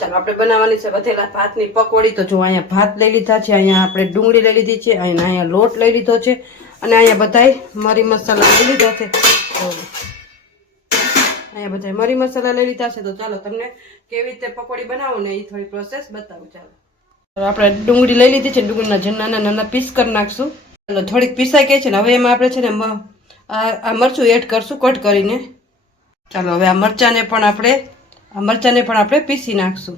ચાલો આપણે બનાવવાની છે વધેલા ભાતની પકોડી. તો જો અહીંયા ભાત લઈ લીધા છે, અહીંયા આપણે ડુંગળી લઈ લીધી છે, અહીંયા લોટ લઈ લીધો છે અને અહીંયા બધાય મરી મસાલા લઈ લીધા છે. અહીંયા બધા મરી મસાલા લઈ લીધા છે. તો ચાલો તમને કેવી રીતે પકોડી બનાવો ને એ થોડી પ્રોસેસ બતાવું. ચાલો આપણે ડુંગળી લઈ લીધી છે, ડુંગળીના નાના નાના પીસ કરી નાખશું. ચાલો થોડીક પીસાઈ ગઈ છે ને હવે એમાં આપણે છે ને આ મરચું એડ કરશું કટ કરીને. ચાલો હવે આ મરચાંને પણ આપણે પીસી નાખશું.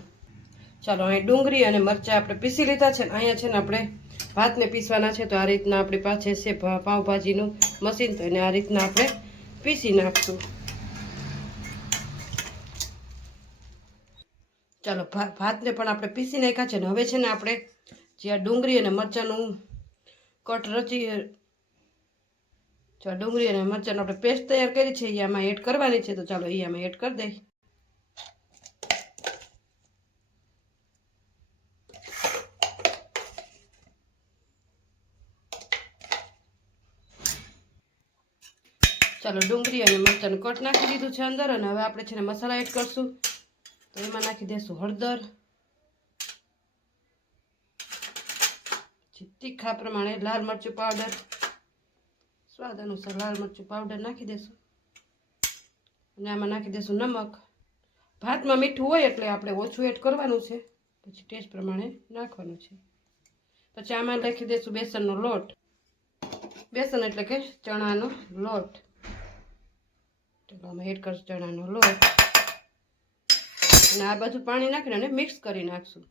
ચાલો અહીં ડુંગળી અને મરચાં આપણે પીસી લીધા છે. અહીંયા છે ને આપણે ભાતને પીસવાના છે. તો આ રીતના આપણી પાસે છે પાઉંભાજીનું મશીન, તો એને આ રીતના આપણે પીસી નાખશું. ચાલો ભાતને પણ આપણે પીસી નાખ્યા છે ને હવે છે ને આપણે જે આ ડુંગળી અને મરચાંનું ડુંગળી અને મરચાંનો આપણે પેસ્ટ તૈયાર કરી છે એ આમાં એડ કરવાની છે. તો ચાલો એ આમાં એડ કરી દઈ. ચાલો ડુંગળી અને મરચાંનું કટ નાખી દીધું છે અંદર અને હવે આપણે છે ને મસાલા એડ કરશું. તો એમાં નાખી દઈશું હળદર, તીખા પ્રમાણે લાલ મરચું પાવડર, સ્વાદ અનુસાર લાલ મરચું પાવડર નાખી દઈશું અને આમાં નાખી દઈશું નમક. ભાતમાં મીઠું હોય એટલે આપણે ઓછું એડ કરવાનું છે, પછી ટેસ્ટ પ્રમાણે નાખવાનું છે. પછી આમાં નાખી દઈશું બેસનનો લોટ. બેસન એટલે કે ચણાનો લોટ. ચાલો આમાં એડ કરશું ચણાનો લોટ અને આ બધું પાણી નાખીને અને મિક્સ કરી નાખશું.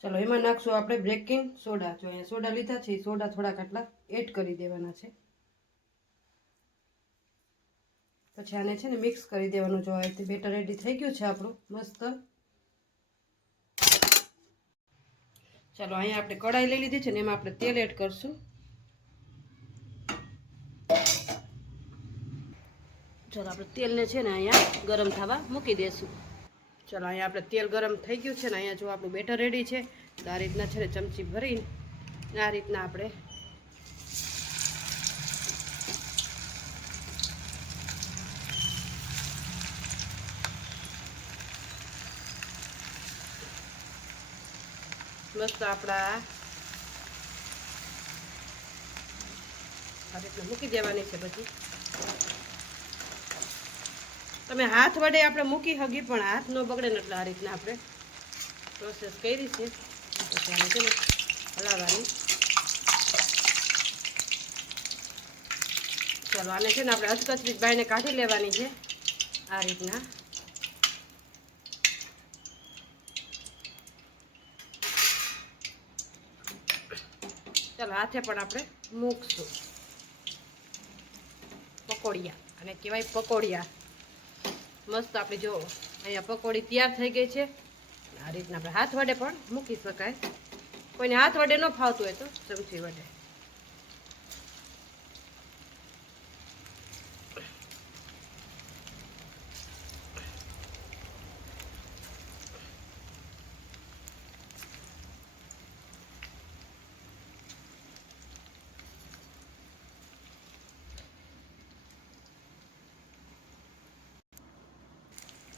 ચાલો એમાં નાખશું આપણે બેકિંગ સોડા. જો અહીંયા સોડા લીધા છે એ સોડા થોડાક આટલા એડ કરી દેવાના છે. પછી આને છે ને મિક્સ કરી દેવાનું. જો આ રીતે બેટર રેડી થઈ ગયું છે આપણું મસ્ત. ચાલો અહીંયા આપણે કઢાઈ લઈ લીધી છે ને એમાં આપણે તેલ એડ કરશું. ચાલો આપણે તેલને છે ને અહીંયા ગરમ થવા મૂકી દઈશું. ચાલો અહીંયા આપણે તેલ ગરમ થઈ ગયું છે ને અહીંયા જો આપણું બેટર રેડી છે. તો આ રીતના છે ને ચમચી ભરીને આ રીતના આપણે મસ્ત આપણા આ રીતના મૂકી દેવાની છે. પછી તમે હાથ વડે આપણે મૂકી હગી પણ હાથ ન બગડે ને એટલે આ રીતના આપણે પ્રોસેસ કરી છે. પછી આને છે ને હલાવવાની. ચાલો આને છે ને આપણે અધકચરી બાઈને કાઢી લેવાની છે આ રીતના. ચાલો હાથે પણ આપણે મૂકશું. પકોડિયા અને કહેવાય પકોડિયા. મસ્ત આપણી જો અહીંયા પકોડી તૈયાર થઈ ગઈ છે. આ રીતના આપણે હાથ વડે પણ મૂકી શકાય. કોઈને હાથ વડે ન ફાવતું હોય તો ચમચી વડે.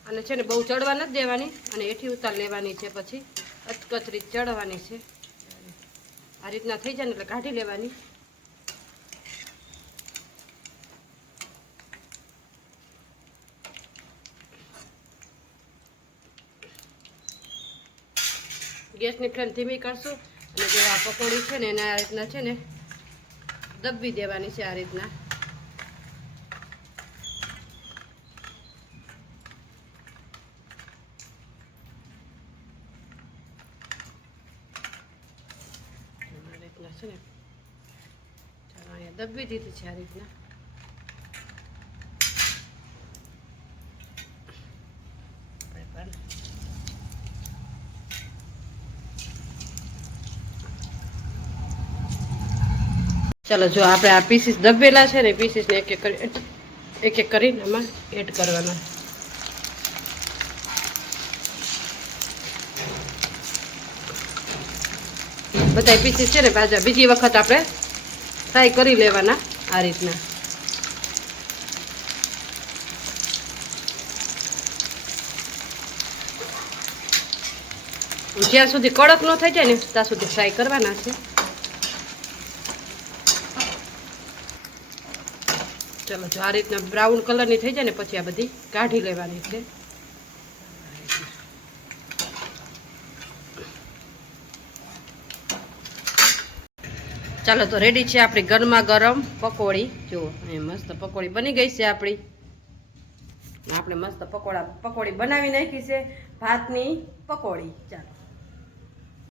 અને છે ને બહુ ચડવા નથી દેવાની અને એથી ઉતાર લેવાની છે. પછી અધકચરી ચડવાની છે. આ રીતના થઈ જાય ને એટલે કાઢી લેવાની. ગેસની ફ્લેમ ધીમી કરશું અને જો આ પકોડી છે ને એને આ રીતના છે ને દબવી દેવાની છે. આ રીતના છે ને ચાલો અહીંયા દબવી દીધી છે. આ રીતના ચાલો જો આપણે આ પીસીસ દબેલા છે ને પીસીસને એક એક કરીને આમાં એડ કરવાના. બધા પીસીસ છે ને પાછા બીજી વખત આપણે ફ્રાય કરી લેવાના આ રીતના. જ્યાં સુધી કડક ન થઈ જાય ને ત્યાં સુધી ફ્રાય કરવાના છે. ચલો જો આ રીતના બ્રાઉન કલરની થઈ જાય ને પછી આ બધી કાઢી લેવાની છે. ચાલો તો રેડી છે આપણી ગરમા ગરમ પકોડી. જુઓ એ મસ્ત પકોડી બની ગઈ છે આપણી. આપણે મસ્ત પકોડી બનાવી નાખી છે ભાતની પકોડી. ચાલો